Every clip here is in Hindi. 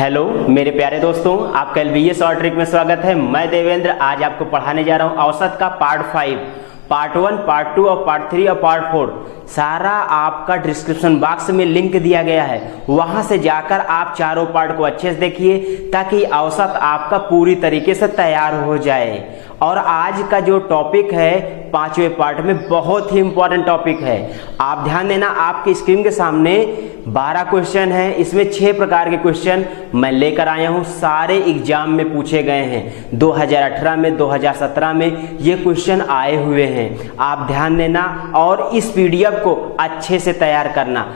हेलो मेरे प्यारे दोस्तों, आपका एलबीएस शॉर्ट ट्रिक में स्वागत है। मैं देवेंद्र आज आपको पढ़ाने जा रहा हूं औसत का पार्ट 5, पार्ट 1, पार्ट 2 और पार्ट 3 और पार्ट 4। सारा आपका डिस्क्रिप्शन बॉक्स में लिंक दिया गया है, वहां से जाकर आप चारों पार्ट को अच्छे से देखिए ताकि औसत आपका पूरी तरीके से तैयार हो जाए। और आज का जो टॉपिक है 5वें पार्ट में बहुत ही इंपॉर्टेंट टॉपिक है। आप ध्यान देना, आपकी स्क्रीन के सामने 12 क्वेश्चन है, इसमें 6 प्रकार के क्वेश्चन मैं लेकर आया हूं। सारे एग्जाम में पूछे गए हैं, 2018 में 2017 में ये क्वेश्चन आए हुए हैं। आप ध्यान देना और इस पीडीएफ को अच्छे से तैयार करना।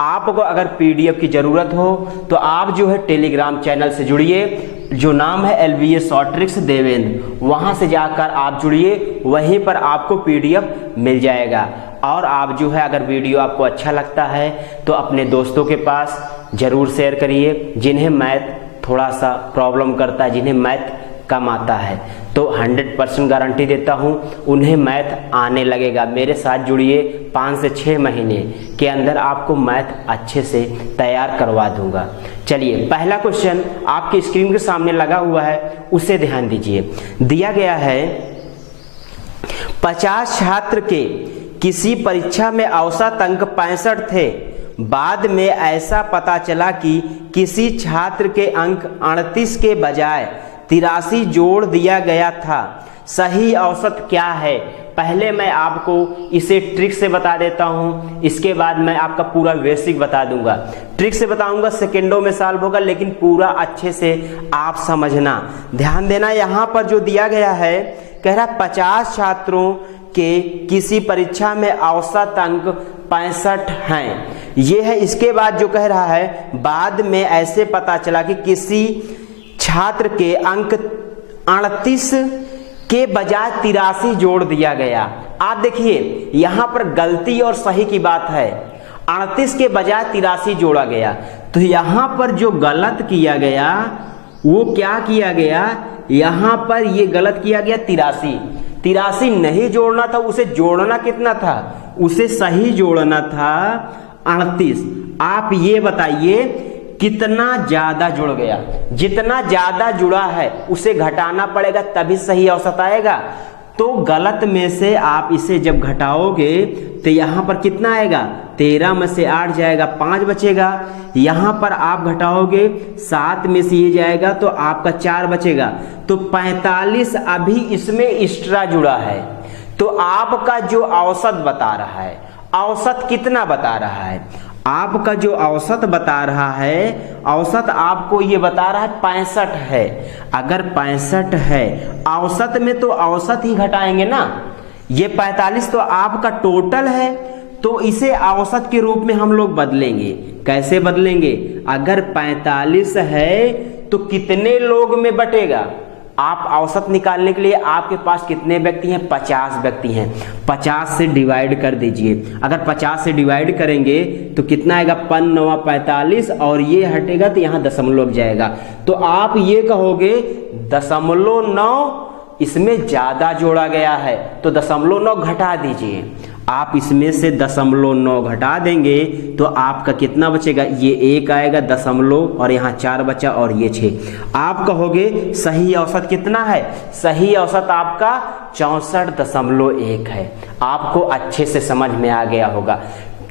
आपको अगर पीडीएफ की जरूरत हो तो आप जो है टेलीग्राम चैनल से जुड़िए, जो नाम है एलबीएस शॉर्ट ट्रिक्स देवेंद्र, वहां से जाकर आप जुड़िए, वहीं पर आपको पीडीएफ मिल जाएगा। और आप जो है अगर वीडियो आपको अच्छा लगता है तो अपने दोस्तों के पास जरूर शेयर करिए, जिन्हें मैथ थोड़ा सा प्रॉब्लम करता है, जिन्हें मैथ कम आता है, तो 100% गारंटी देता हूं उन्हें मैथ आने लगेगा। मेरे साथ जुड़िए, 5 से 6 महीने के अंदर आपको मैथ अच्छे से तैयार करवा दूंगा। चलिए, पहला क्वेश्चन आपकी स्क्रीन के सामने लगा हुआ है, उसे ध्यान दीजिए। दिया गया है 50 छात्र के किसी परीक्षा में औसत अंक 65 थे। बाद में ऐसा पता चला कि किसी छात्र के अंक 38 के बजाय 83 जोड़ दिया गया था। सही औसत क्या है? पहले मैं आपको इसे ट्रिक से बता देता हूं, इसके बाद मैं आपका पूरा बेसिक बता दूंगा। ट्रिक से बताऊंगा, सेकेंडों में सॉल्व होगा, लेकिन पूरा अच्छे से आप समझना। ध्यान देना, यहां पर जो दिया गया है, कह रहा 50 छात्रों के किसी परीक्षा में औसत अंक 65 हैं, ये है। इसके बाद जो कह रहा है, बाद में ऐसे पता चला कि किसी छात्र के अंक 38 के बजाय 83 जोड़ दिया गया। आप देखिए, यहां पर गलती और सही की बात है। 38 के बजाय 83 जोड़ा गया, तो यहां पर जो गलत किया गया वो क्या किया गया, यहां पर ये गलत किया गया 83 नहीं जोड़ना था, उसे जोड़ना कितना था, उसे सही जोड़ना था 38। आप ये बताइए कितना ज्यादा जुड़ गया? जितना ज्यादा जुड़ा है उसे घटाना पड़ेगा, तभी सही औसत आएगा। तो गलत में से आप इसे जब घटाओगे तो यहां पर कितना आएगा, 13 में से 8 जाएगा, 5 बचेगा। यहां पर आप घटाओगे, 7 में से ये जाएगा तो आपका 4 बचेगा, तो 45 अभी इसमें एक्स्ट्रा जुड़ा है। तो आपका जो औसत बता रहा है, औसत कितना बता रहा है? आपका जो औसत बता रहा है, औसत आपको ये बता रहा है 65 है। अगर 65 है औसत में, तो औसत ही घटाएंगे ना। ये 45 तो आपका टोटल है, तो इसे औसत के रूप में हम लोग बदलेंगे। कैसे बदलेंगे? अगर 45 है तो कितने लोग में बटेगा? आप औसत निकालने के लिए आपके पास कितने व्यक्ति हैं? 50 व्यक्ति हैं। 50 से डिवाइड कर दीजिए। अगर 50 से डिवाइड करेंगे तो कितना आएगा, 5 9 45, और ये हटेगा तो यहाँ दशमलव जाएगा। तो आप ये कहोगे 0.9 इसमें ज्यादा जोड़ा गया है, तो 0.9 घटा दीजिए। आप इसमें से 0.9 घटा देंगे तो आपका कितना बचेगा, ये 1 आएगा, दशमलव और यहाँ 4 बचा और ये 6। आप कहोगे सही औसत कितना है? सही औसत आपका 64.1 है। आपको अच्छे से समझ में आ गया होगा।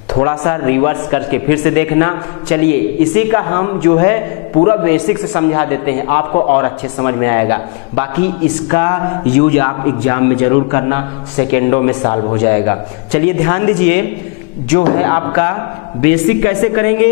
थोड़ा सा रिवर्स करके फिर से देखना। चलिए, इसी का हम जो है पूरा बेसिक से समझा देते हैं, आपको और अच्छे समझ में आएगा। बाकी इसका यूज आप एग्जाम में जरूर करना, सेकेंडों में सॉल्व हो जाएगा। चलिए ध्यान दीजिए, जो है आपका बेसिक कैसे करेंगे।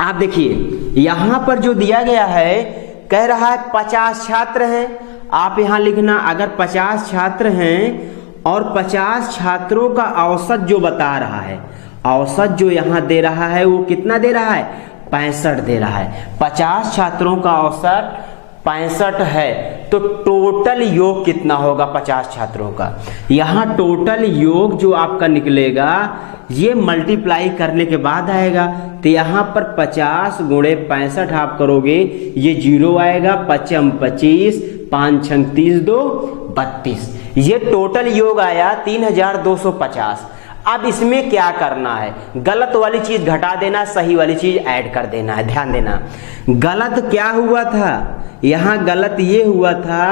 आप देखिए, यहां पर जो दिया गया है, कह रहा है 50 छात्र हैं। आप यहां लिखना, अगर 50 छात्र हैं और 50 छात्रों का औसत जो बता रहा है, औसत जो यहां दे रहा है वो कितना दे रहा है, 65 दे रहा है। 50 छात्रों का औसत 65 है, तो टोटल योग कितना होगा 50 छात्रों का? यहां टोटल योग जो आपका निकलेगा, ये मल्टीप्लाई करने के बाद आएगा। तो यहां पर 50 गुणे 65 आप करोगे, ये 0 आएगा, 5 25, 5 6 30 2 32। ये टोटल योग आया 3250। अब इसमें क्या करना है, गलत वाली चीज घटा देना, सही वाली चीज ऐड कर देना है। ध्यान देना, गलत क्या हुआ था, यहां गलत ये हुआ था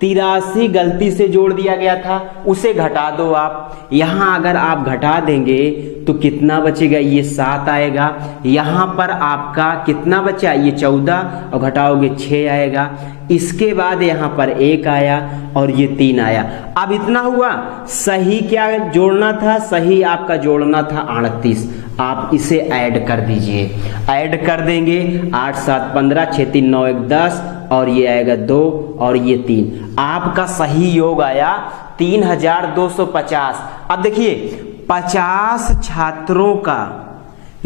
83 गलती से जोड़ दिया गया था, उसे घटा दो आप। यहां अगर आप घटा देंगे तो कितना बचेगा, ये 7 आएगा। यहां पर आपका कितना बचा, ये 14 और घटाओगे 6 आएगा। इसके बाद यहां पर 1 आया और ये 3 आया। अब इतना हुआ, सही क्या जोड़ना था, सही आपका जोड़ना था 38। आप इसे ऐड कर दीजिए, ऐड कर देंगे 8 7 15, 6 3 9 1 10 और ये आएगा 2 और ये 3। आपका सही योग आया 3250। अब देखिए 50 छात्रों का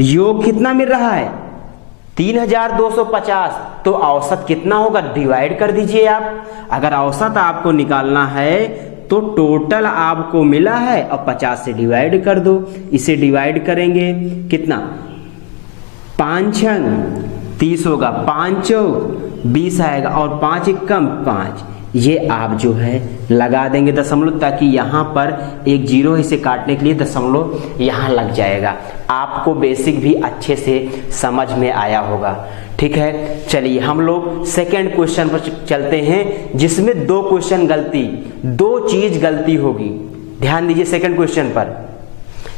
योग कितना मिल रहा है, 3250। तो औसत कितना होगा, डिवाइड कर दीजिए आप। अगर औसत आपको निकालना है तो टोटल आपको मिला है और 50 से डिवाइड कर दो। इसे डिवाइड करेंगे कितना, 5 छंग 30 होगा, 5 चौक 20 आएगा और 5 एकम 5। ये आप जो है लगा देंगे दशमलव, ताकि यहाँ पर एक जीरो इसे काटने के लिए दशमलव यहाँ लग जाएगा। आपको बेसिक भी अच्छे से समझ में आया होगा। ठीक है, चलिए हम लोग सेकेंड क्वेश्चन पर चलते हैं, जिसमें 2 क्वेश्चन गलती, 2 चीज गलती होगी। ध्यान दीजिए, सेकेंड क्वेश्चन पर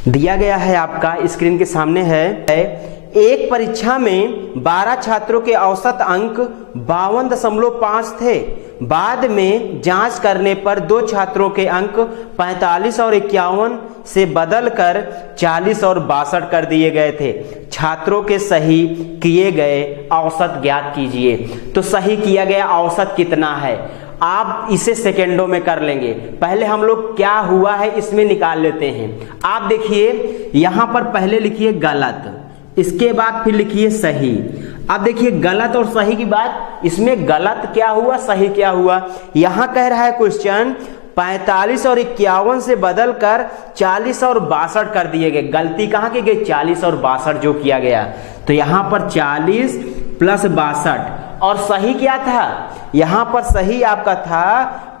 दिया गया है, आपका स्क्रीन के सामने है। एक परीक्षा में 12 छात्रों के औसत अंक 52.5 थे। बाद में जांच करने पर 2 छात्रों के अंक 45 और 51 से बदलकर 40 और 62 कर दिए गए थे। छात्रों के सही किए गए औसत ज्ञात कीजिए। तो सही किया गया औसत कितना है, आप इसे सेकेंडों में कर लेंगे। पहले हम लोग क्या हुआ है इसमें निकाल लेते हैं। आप देखिए यहां पर पहले लिखिए गलत, इसके बाद फिर लिखिए सही। अब देखिए गलत और सही की बात, इसमें गलत क्या हुआ, सही क्या हुआ। यहां कह रहा है क्वेश्चन 45 और 51 से बदलकर 40 और 62 कर दिए गए। गलती कहां की गई, 40 और 62 जो किया गया। तो यहां पर 40 प्लस 62 और सही क्या था, यहां पर सही आपका था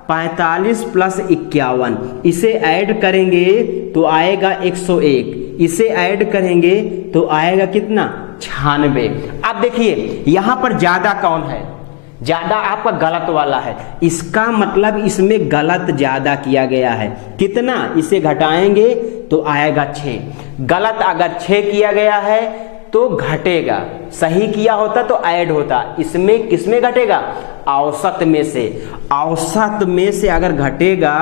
45 प्लस 51। इसे ऐड करेंगे तो आएगा 101, इसे ऐड करेंगे तो आएगा कितना, 96। अब देखिए यहां पर ज्यादा कौन है, ज्यादा आपका गलत वाला है। इसका मतलब इसमें गलत ज्यादा किया गया है। कितना, इसे घटाएंगे तो आएगा 6। गलत अगर 6 किया गया है तो घटेगा, सही किया होता तो ऐड होता। इसमें किसमें घटेगा, औसत में से। औसत में से अगर घटेगा,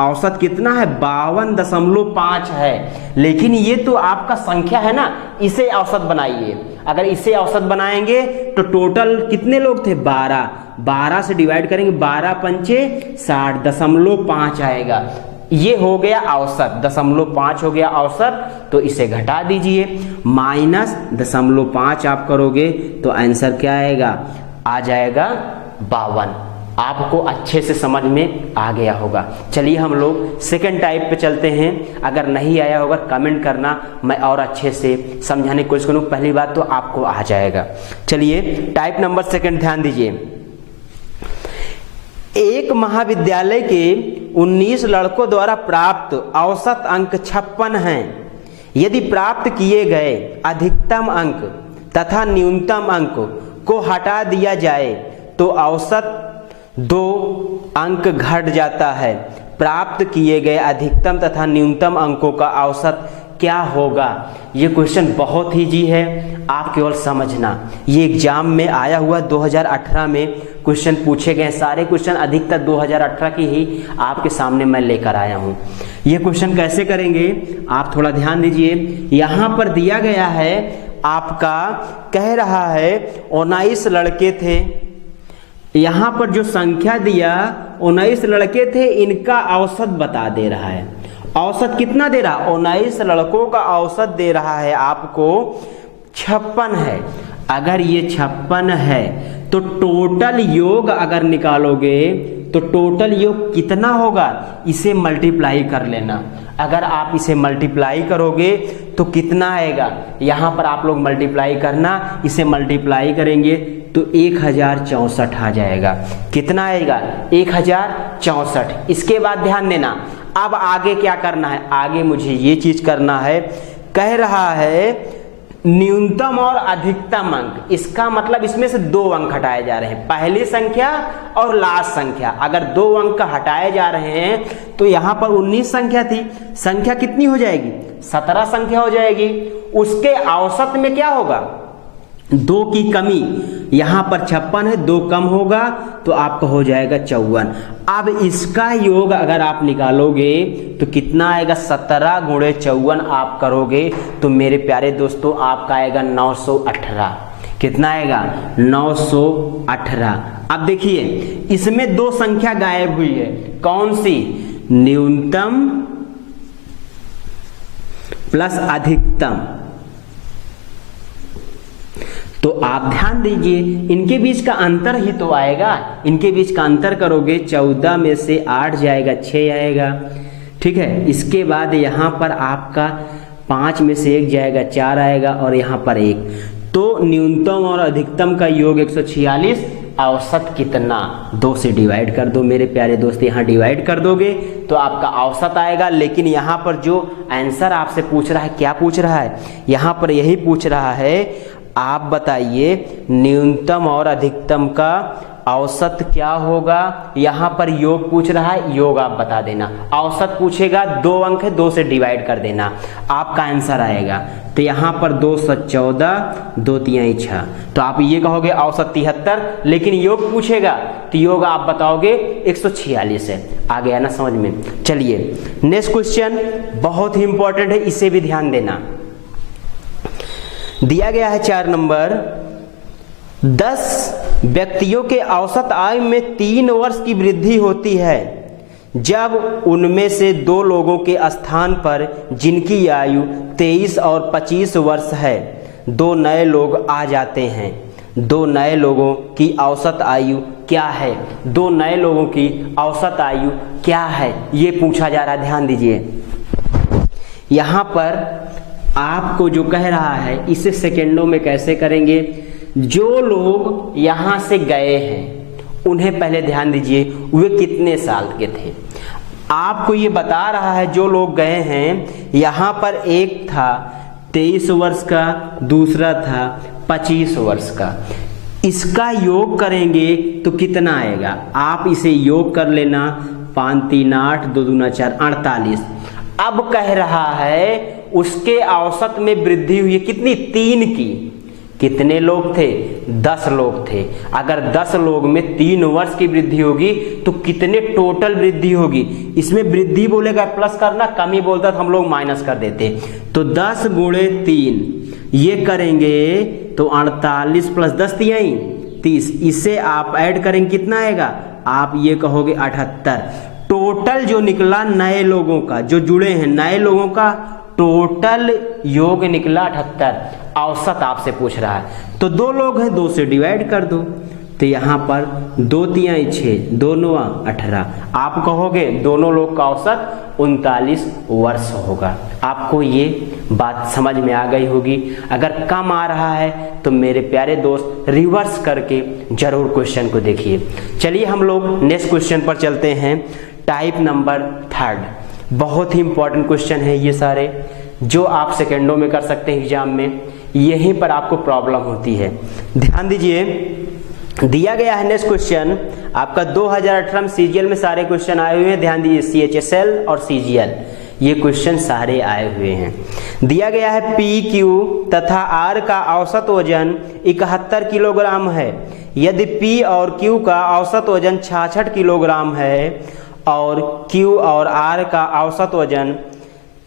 औसत कितना है 52.5 है, लेकिन ये तो आपका संख्या है ना, इसे औसत बनाइए। अगर इसे औसत बनाएंगे तो टोटल कितने लोग थे, 12 से डिवाइड करेंगे, 12 पंचे 60, 0.5 आएगा। ये हो गया औसत, 0.5 हो गया औसत। तो इसे घटा दीजिए, माइनस 0.5 आप करोगे तो आंसर क्या आएगा, आ जाएगा 52। आपको अच्छे से समझ में आ गया होगा। चलिए हम लोग सेकंड टाइप पे चलते हैं। अगर नहीं आया होगा कमेंट करना, मैं और अच्छे से समझाने की कोशिश करूँ। पहली बात तो आपको आ जाएगा। चलिए टाइप नंबर सेकंड ध्यान दीजिए। एक महाविद्यालय के 19 लड़कों द्वारा प्राप्त औसत अंक 56 हैं। यदि प्राप्त किए गए अधिकतम अंक तथा न्यूनतम अंक को हटा दिया जाए तो औसत 2 अंक घट जाता है। प्राप्त किए गए अधिकतम तथा न्यूनतम अंकों का औसत क्या होगा। ये क्वेश्चन बहुत ही जी है, आप केवल समझना। ये एग्जाम में आया हुआ 2018 में क्वेश्चन पूछे गए। सारे क्वेश्चन अधिकतर 2018 की ही आपके सामने मैं लेकर आया हूँ। ये क्वेश्चन कैसे करेंगे आप थोड़ा ध्यान दीजिए। यहाँ पर दिया गया है, आपका कह रहा है 19 लड़के थे। यहाँ पर जो संख्या दिया 19 लड़के थे, इनका औसत बता दे रहा है। औसत कितना दे रहा, 19 लड़कों का औसत दे रहा है आपको 56 है। अगर ये 56 है तो टोटल योग अगर निकालोगे तो टोटल योग कितना होगा, इसे मल्टीप्लाई कर लेना। अगर आप इसे मल्टीप्लाई करोगे तो कितना आएगा, यहाँ पर आप लोग मल्टीप्लाई करना। इसे मल्टीप्लाई करेंगे तो 1064 आ जाएगा। कितना आएगा, 1064। इसके बाद ध्यान देना, अब आगे क्या करना है, आगे मुझे ये चीज करना है, कह रहा है न्यूनतम और अधिकतम अंक। इसका मतलब इसमें से 2 अंक हटाए जा रहे हैं, पहली संख्या और लास्ट संख्या। अगर 2 अंक हटाए जा रहे हैं तो यहां पर 19 संख्या थी, संख्या कितनी हो जाएगी, 17 संख्या हो जाएगी। उसके औसत में क्या होगा, 2 की कमी, यहां पर 56 है, 2 कम होगा तो आपका हो जाएगा 54। अब इसका योग अगर आप निकालोगे तो कितना आएगा, 17 गुणे 54 आप करोगे तो मेरे प्यारे दोस्तों आपका आएगा 918। कितना आएगा, 918। अब देखिए इसमें 2 संख्या गायब हुई है, कौन सी, न्यूनतम प्लस अधिकतम। तो आप ध्यान दीजिए इनके बीच का अंतर ही तो आएगा, इनके बीच का अंतर करोगे 14 में से 8 जाएगा 6 आएगा, ठीक है। इसके बाद यहाँ पर आपका 5 में से 1 जाएगा 4 आएगा और यहाँ पर 1। तो न्यूनतम और अधिकतम का योग 146, औसत कितना, 2 से डिवाइड कर दो मेरे प्यारे दोस्त, यहाँ डिवाइड कर दोगे तो आपका औसत आएगा। लेकिन यहाँ पर जो आंसर आपसे पूछ रहा है, क्या पूछ रहा है, यहाँ पर यही पूछ रहा है आप बताइए न्यूनतम और अधिकतम का औसत क्या होगा। यहाँ पर योग पूछ रहा है, योग आप बता देना, औसत पूछेगा 2 अंक है, 2 से डिवाइड कर देना, आपका आंसर आएगा। तो यहाँ पर 2 × 14, 2 × 3 = 6, तो आप ये कहोगे औसत 73, लेकिन योग पूछेगा तो योग आप बताओगे 146 है। आ गया ना समझ में। चलिए नेक्स्ट क्वेश्चन बहुत ही इंपॉर्टेंट है, इसे भी ध्यान देना। दिया गया है 4 नंबर, 10 व्यक्तियों के औसत आयु में 3 वर्ष की वृद्धि होती है जब उनमें से 2 लोगों के स्थान पर जिनकी आयु 23 और 25 वर्ष है 2 नए लोग आ जाते हैं। 2 नए लोगों की औसत आयु क्या है, 2 नए लोगों की औसत आयु क्या है, ये पूछा जा रहा है। ध्यान दीजिए यहाँ पर आपको जो कह रहा है इसे सेकेंडों में कैसे करेंगे। जो लोग यहाँ से गए हैं उन्हें पहले ध्यान दीजिए वे कितने साल के थे, आपको ये बता रहा है। जो लोग गए हैं यहाँ पर एक था 23 वर्ष का, दूसरा था 25 वर्ष का, इसका योग करेंगे तो कितना आएगा, आप इसे योग कर लेना, 5 × 3 = 8, 2 × 2 = 4, 48। अब कह रहा है उसके औसत में वृद्धि हुई है कितनी, 3 की। कितने लोग थे, 10 लोग थे। अगर 10 लोग में 3 वर्ष की वृद्धि होगी तो कितने टोटल वृद्धि होगी। इसमें वृद्धि बोलेगा प्लस करना, कमी बोलता तो हम लोग माइनस कर देते। तो 10 × 3 ये करेंगे तो 48 + 10 = 30। इसे आप ऐड करेंगे कितना आएगा, आप ये कहोगे 78। टोटल जो निकला नए लोगों का, जो जुड़े हैं नए लोगों का टोटल योग निकला 78। औसत आपसे पूछ रहा है तो 2 लोग हैं, 2 से डिवाइड कर दो, तो यहाँ पर 2 × 3 = 6, 2 × 9 = 18। आप कहोगे दोनों लोग का औसत 39 वर्ष होगा। आपको ये बात समझ में आ गई होगी। अगर कम आ रहा है तो मेरे प्यारे दोस्त रिवर्स करके जरूर क्वेश्चन को देखिए। चलिए हम लोग नेक्स्ट क्वेश्चन पर चलते हैं। टाइप नंबर 3, बहुत ही इंपॉर्टेंट क्वेश्चन है ये सारे, जो आप सेकेंडों में कर सकते हैं एग्जाम में, यहीं पर आपको प्रॉब्लम होती है। ध्यान दीजिए दिया गया है नेक्स्ट क्वेश्चन आपका 2018 में सीजीएल में सारे क्वेश्चन आए हुए हैं। ध्यान दीजिए CHSL और CGL ये क्वेश्चन सारे आए हुए हैं। दिया गया है PQ तथा R का औसत वजन 71 किलोग्राम है। यदि P और Q का औसत वजन 66 किलोग्राम है और Q और R का औसत वजन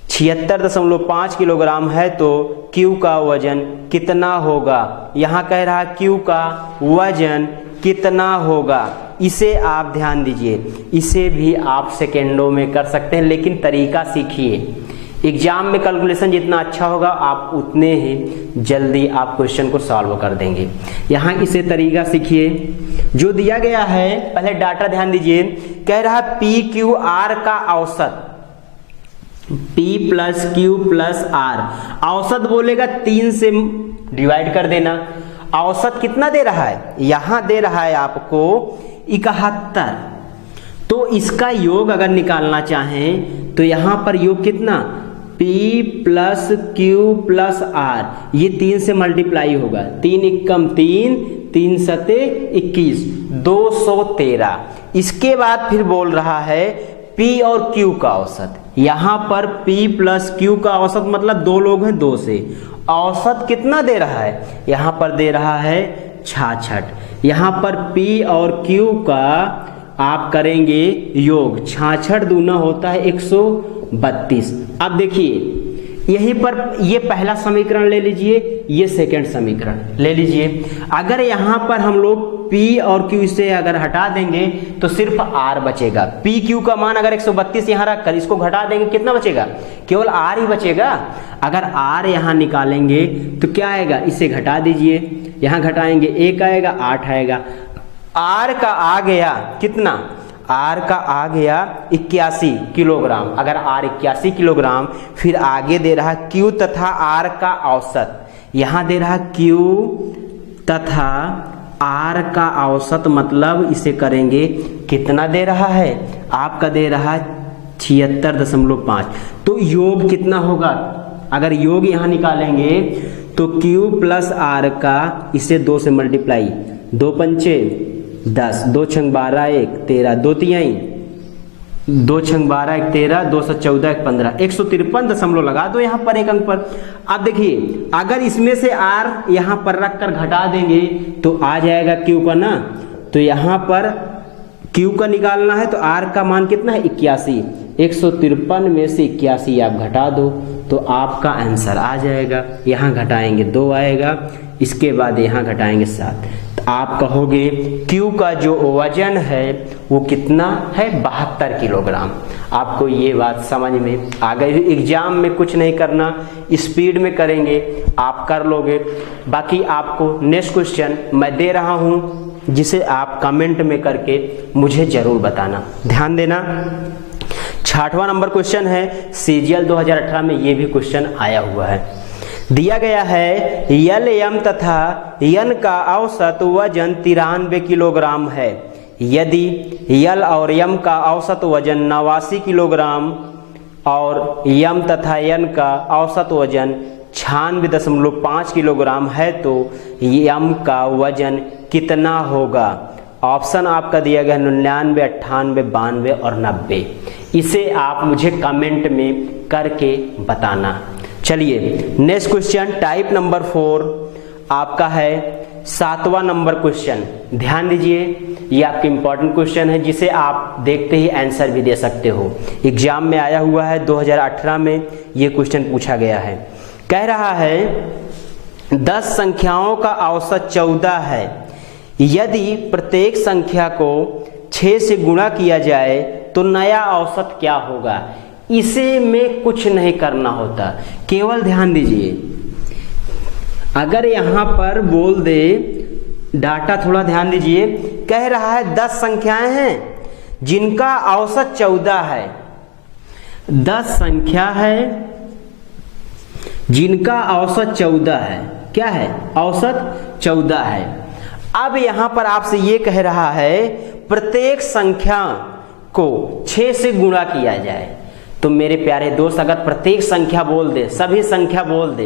76.5 किलोग्राम है तो Q का वजन कितना होगा। यहाँ कह रहा है Q का वजन कितना होगा। इसे आप ध्यान दीजिए, इसे भी आप सेकेंडों में कर सकते हैं, लेकिन तरीका सीखिए। एग्जाम में कैलकुलेशन जितना अच्छा होगा आप उतने ही जल्दी आप क्वेश्चन को सॉल्व कर देंगे। यहाँ इसे तरीका सीखिए जो दिया गया है। पहले डाटा ध्यान दीजिए, कह रहा है PQR का औसत, P + Q + R, औसत बोलेगा 3 से डिवाइड कर देना। औसत कितना दे रहा है, यहां दे रहा है आपको 71, तो इसका योग अगर निकालना चाहें तो यहां पर योग कितना, P plus Q plus R, ये 3 से मल्टीप्लाई होगा, 3 एकम 3, 3 सते 21, 213। इसके बाद फिर बोल रहा है P और Q का औसत। यहां पर P प्लस Q का औसत मतलब 2 लोग हैं, 2 से औसत कितना दे रहा है, यहां पर दे रहा है 66। यहां पर P और Q का आप करेंगे योग, 66 दूना होता है 132। अब देखिए यहीं पर ये पहला समीकरण ले लीजिए, ये सेकंड समीकरण ले लीजिए। अगर यहाँ पर हम लोग P और Q से अगर हटा देंगे तो सिर्फ R बचेगा। P Q का मान अगर 132 यहाँ रख कर इसको घटा देंगे कितना बचेगा, केवल R ही बचेगा। अगर R यहाँ निकालेंगे तो क्या आएगा, इसे घटा दीजिए, यहाँ घटाएंगे 1 आएगा, 8 आएगा। R का आ गया कितना, R का आ गया 81 किलोग्राम। अगर R 81 किलोग्राम, फिर आगे दे रहा Q तथा R का औसत, यहाँ दे रहा Q तथा R का औसत, मतलब इसे करेंगे कितना दे रहा है, आपका दे रहा है 76.5। तो योग कितना होगा, अगर योग यहाँ निकालेंगे तो Q प्लस R का इसे 2 से मल्टीप्लाई, 2 पंचे 10, 2 छंग 12 1 13, 2 तिहाई 2 छंग 12 1 13, 2 14 1 15, 153 दशमलव लगा दो यहाँ पर एक अंक पर। अब देखिए अगर इसमें से R यहाँ पर रख कर घटा देंगे तो आ जाएगा Q का ना, तो यहाँ पर Q का निकालना है तो R का मान कितना है 81, 153 में से 81 आप घटा दो तो आपका आंसर आ जाएगा। यहाँ घटाएंगे 2 आएगा, इसके बाद यहाँ घटाएंगे 7, आप कहोगे Q का जो वजन है वो कितना है, 72 किलोग्राम। आपको ये बात समझ में आ गई। एग्जाम में कुछ नहीं करना, स्पीड में करेंगे, आप कर लोगे। बाकी आपको नेक्स्ट क्वेश्चन मैं दे रहा हूं जिसे आप कमेंट में करके मुझे जरूर बताना। ध्यान देना, 66वां नंबर क्वेश्चन है, CGL 2018 में ये भी क्वेश्चन आया हुआ है। दिया गया है यल एम तथा यन का औसत वजन 93 किलोग्राम है। यदि यल और यम का औसत वजन 89 किलोग्राम और यम तथा यन का औसत वजन 96.5 किलोग्राम है तो यम का वजन कितना होगा। ऑप्शन आपका दिया गया 99, 98, 92 और 90। इसे आप मुझे कमेंट में करके बताना। चलिए नेक्स्ट क्वेश्चन टाइप नंबर 4 आपका है 7वां नंबर क्वेश्चन। ध्यान दीजिए, ये आपके इंपॉर्टेंट क्वेश्चन है जिसे आप देखते ही आंसर भी दे सकते हो। एग्जाम में आया हुआ है, 2018 में ये क्वेश्चन पूछा गया है। कह रहा है 10 संख्याओं का औसत 14 है। यदि प्रत्येक संख्या को 6 से गुणा किया जाए तो नया औसत क्या होगा। इसे में कुछ नहीं करना होता, केवल ध्यान दीजिए। अगर यहां पर बोल दे डाटा, थोड़ा ध्यान दीजिए, कह रहा है 10 संख्याएं हैं जिनका औसत 14 है। 10 संख्या है जिनका औसत 14 है। क्या है, औसत 14 है। अब यहां पर आपसे ये कह रहा है प्रत्येक संख्या को 6 से गुणा किया जाए। तो मेरे प्यारे दोस्त, अगर प्रत्येक संख्या बोल दे, सभी संख्या बोल दे,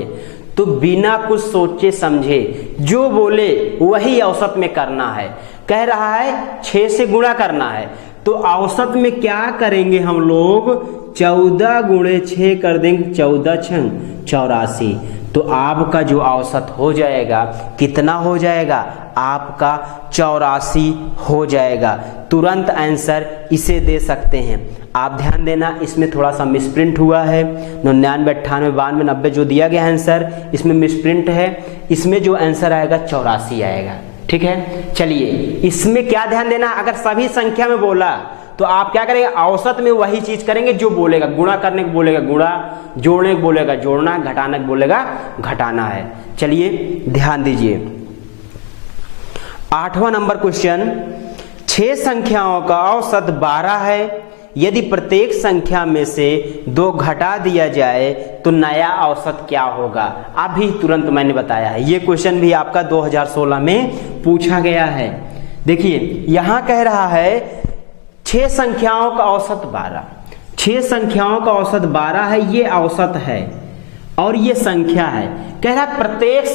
तो बिना कुछ सोचे समझे जो बोले वही औसत में करना है। कह रहा है 6 से गुणा करना है, तो औसत में क्या करेंगे हम लोग, 14 गुणे 6 कर देंगे, 14 छंग 84। तो आपका जो औसत हो जाएगा कितना हो जाएगा, आपका 84 हो जाएगा। तुरंत आंसर इसे दे सकते हैं। आप ध्यान देना, इसमें थोड़ा सा मिसप्रिंट हुआ है। 99, 98, 92, 90 जो दिया गया आंसर, इसमें मिसप्रिंट है। इसमें जो आंसर आएगा 84 आएगा। ठीक है, चलिए इसमें क्या ध्यान देना, अगर सभी संख्या में बोला तो आप क्या करेंगे, औसत में वही चीज करेंगे जो बोलेगा। गुणा करने को बोलेगा गुणा, जोड़ने को बोलेगा जोड़ना, घटाने को बोलेगा घटाना है। चलिए ध्यान दीजिए, 8वां नंबर क्वेश्चन, 6 संख्याओं का औसत 12 है। यदि प्रत्येक संख्या में से 2 घटा दिया जाए तो नया औसत क्या होगा। अभी तुरंत मैंने बताया है, ये क्वेश्चन भी आपका 2016 में पूछा गया है। देखिए यहां कह रहा है 6 संख्याओं का औसत 12, 6 संख्याओं का औसत 12 है, ये औसत है और ये संख्या है। कह रहा है प्रत्येक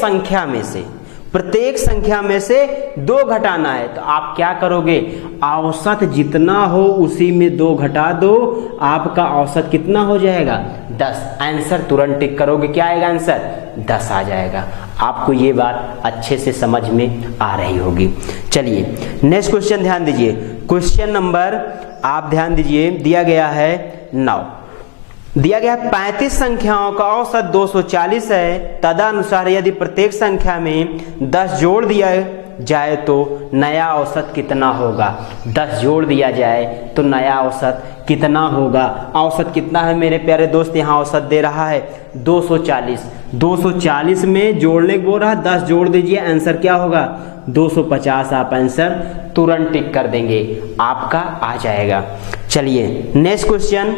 संख्या में से 2 घटाना है। तो आप क्या करोगे, औसत जितना हो उसी में 2 घटा दो, आपका औसत कितना हो जाएगा 10। आंसर तुरंत टिक करोगे, क्या आएगा आंसर 10 आ जाएगा। आपको ये बात अच्छे से समझ में आ रही होगी। चलिए नेक्स्ट क्वेश्चन ध्यान दीजिए। क्वेश्चन नंबर आप ध्यान दीजिए, दिया गया है 9। दिया गया है 35 संख्याओं का औसत 240 है, तदनुसार यदि प्रत्येक संख्या में 10 जोड़ दिया जाए तो नया औसत कितना होगा। 10 जोड़ दिया जाए तो नया औसत कितना होगा। औसत कितना है मेरे प्यारे दोस्त, यहाँ औसत दे रहा है 240। 240 में जोड़ने को बोल रहा है, 10 जोड़ दीजिए, आंसर क्या होगा 250। आप आंसर तुरंत टिक कर देंगे, आपका आ जाएगा। चलिए नेक्स्ट क्वेश्चन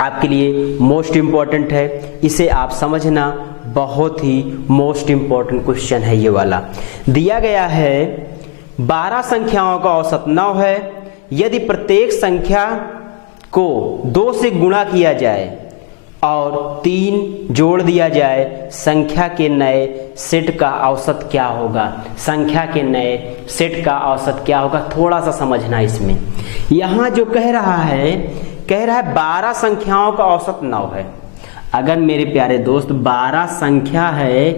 आपके लिए मोस्ट इंपॉर्टेंट है, इसे आप समझना, बहुत ही मोस्ट इंपॉर्टेंट क्वेश्चन है ये वाला। दिया गया है 12 संख्याओं का औसत 9 है, यदि प्रत्येक संख्या को 2 से गुणा किया जाए और 3 जोड़ दिया जाए, संख्या के नए सेट का औसत क्या होगा। संख्या के नए सेट का औसत क्या होगा, थोड़ा सा समझना इसमें। यहां जो कह रहा है 12 संख्याओं का औसत 9 है। अगर मेरे प्यारे दोस्त 12 संख्या है,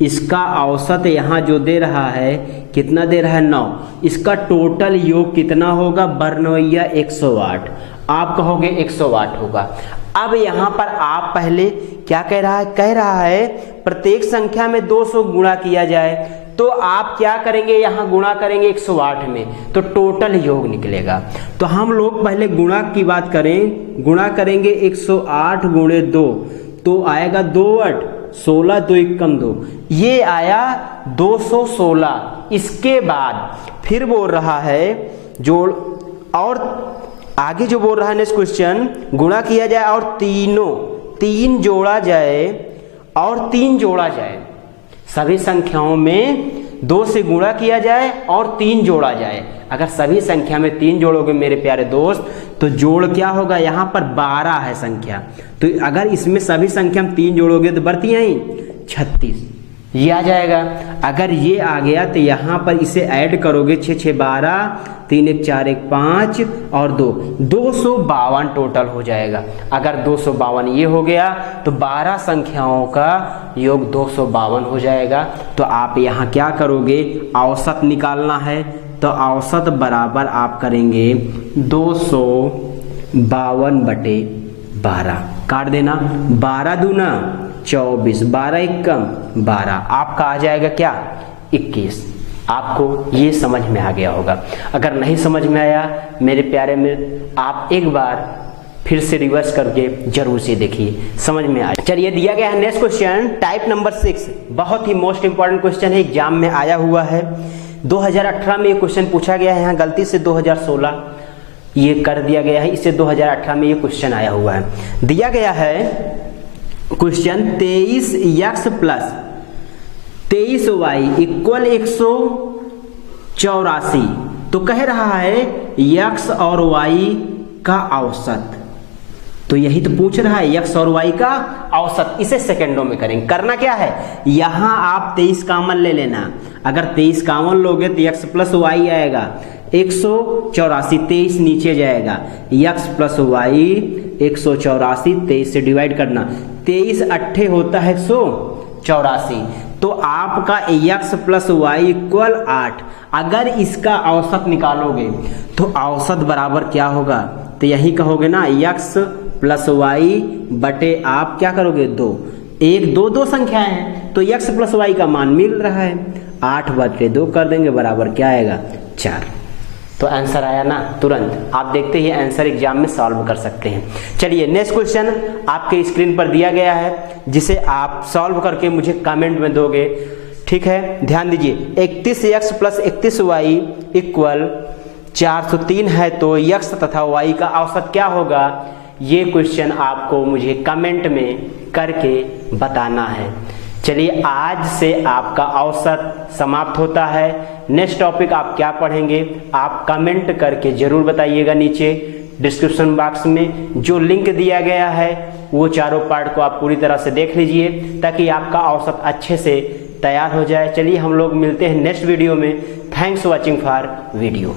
इसका औसत यहाँ जो दे रहा है कितना दे रहा है 9, इसका टोटल योग कितना होगा, बरनवैया 108। आप कहोगे 108 होगा। अब यहाँ पर आप पहले क्या कह रहा है प्रत्येक संख्या में 200 गुणा किया जाए, तो आप क्या करेंगे, यहाँ गुणा करेंगे 108 में, तो टोटल योग निकलेगा। तो हम लोग पहले गुणा की बात करें, गुणा करेंगे 108 गुणे 2, तो आएगा 2 8 16, 2 1 2, ये आया 216। इसके बाद फिर बोल रहा है जोड़, और आगे जो बोल रहा है नेक्स्ट क्वेश्चन, गुणा किया जाए और 3 जोड़ा जाए और 3 जोड़ा जाए। सभी संख्याओं में 2 से गुणा किया जाए और 3 जोड़ा जाए। अगर सभी संख्या में 3 जोड़ोगे मेरे प्यारे दोस्त, तो जोड़ क्या होगा, यहाँ पर 12 है संख्या, तो अगर इसमें सभी संख्या में 3 जोड़ोगे तो बढ़ती आई 36, ये आ जाएगा। अगर ये आ गया तो यहाँ पर इसे ऐड करोगे, 6 6 12, 3 1 4 1 5 और 2 252 टोटल हो जाएगा। अगर 252 ये हो गया तो 12 संख्याओं का योग 252 हो जाएगा। तो आप यहाँ क्या करोगे, औसत निकालना है, तो औसत बराबर आप करेंगे 252/12, काट देना, 12 दूना 24, 12 1 12, आपका आ जाएगा क्या 21। आपको ये समझ में आ गया होगा। अगर नहीं समझ में आया मेरे प्यारे मित्र, आप एक बार फिर से रिवर्स करके जरूर से देखिए, समझ में आया। चलिए दिया गया है नेक्स्ट क्वेश्चन, टाइप नंबर 6, बहुत ही मोस्ट इंपॉर्टेंट क्वेश्चन है, एग्जाम में आया हुआ है। 2018 में ये क्वेश्चन पूछा गया है, यहाँ गलती से 2016 ये कर दिया गया है, इससे 2018 में ये क्वेश्चन आया हुआ है। दिया गया है question 23x plus 23y equal 184। तो कह रहा है x और y का औसत, तो यही तो पूछ रहा है, x और y का औसत। इसे सेकंडों में करेंगे। करना क्या है, यहां आप 23 कॉमन ले लेना। अगर 23 कॉमन लोगे तो x प्लस y आएगा 184, 23 नीचे जाएगा, x प्लस y 184, 23 से डिवाइड करना, 23 अट्ठे होता है 184। तो आपका x प्लस y इक्वल 8। अगर इसका औसत निकालोगे तो औसत बराबर क्या होगा, तो यही कहोगे ना x प्लस y बटे आप क्या करोगे 2, 1 2 2 संख्याएं हैं, तो x प्लस y का मान मिल रहा है, 8 बटे 2 कर देंगे, बराबर क्या आएगा 4। तो आंसर आया ना तुरंत। आप देखते ही आंसर एग्जाम में सॉल्व कर सकते हैं। चलिए नेक्स्ट क्वेश्चन आपके स्क्रीन पर दिया गया है, जिसे आप सॉल्व करके मुझे कमेंट में दोगे, ठीक है। ध्यान दीजिए, 31x प्लस 31y इक्वल 403 है, तो x तथा y का औसत क्या होगा, ये क्वेश्चन आपको मुझे कमेंट में करके बताना है। चलिए आज से आपका औसत समाप्त होता है। नेक्स्ट टॉपिक आप क्या पढ़ेंगे आप कमेंट करके जरूर बताइएगा। नीचे डिस्क्रिप्शन बॉक्स में जो लिंक दिया गया है वो चारों पार्ट को आप पूरी तरह से देख लीजिए ताकि आपका औसत अच्छे से तैयार हो जाए। चलिए हम लोग मिलते हैं नेक्स्ट वीडियो में। Thanks watching for video.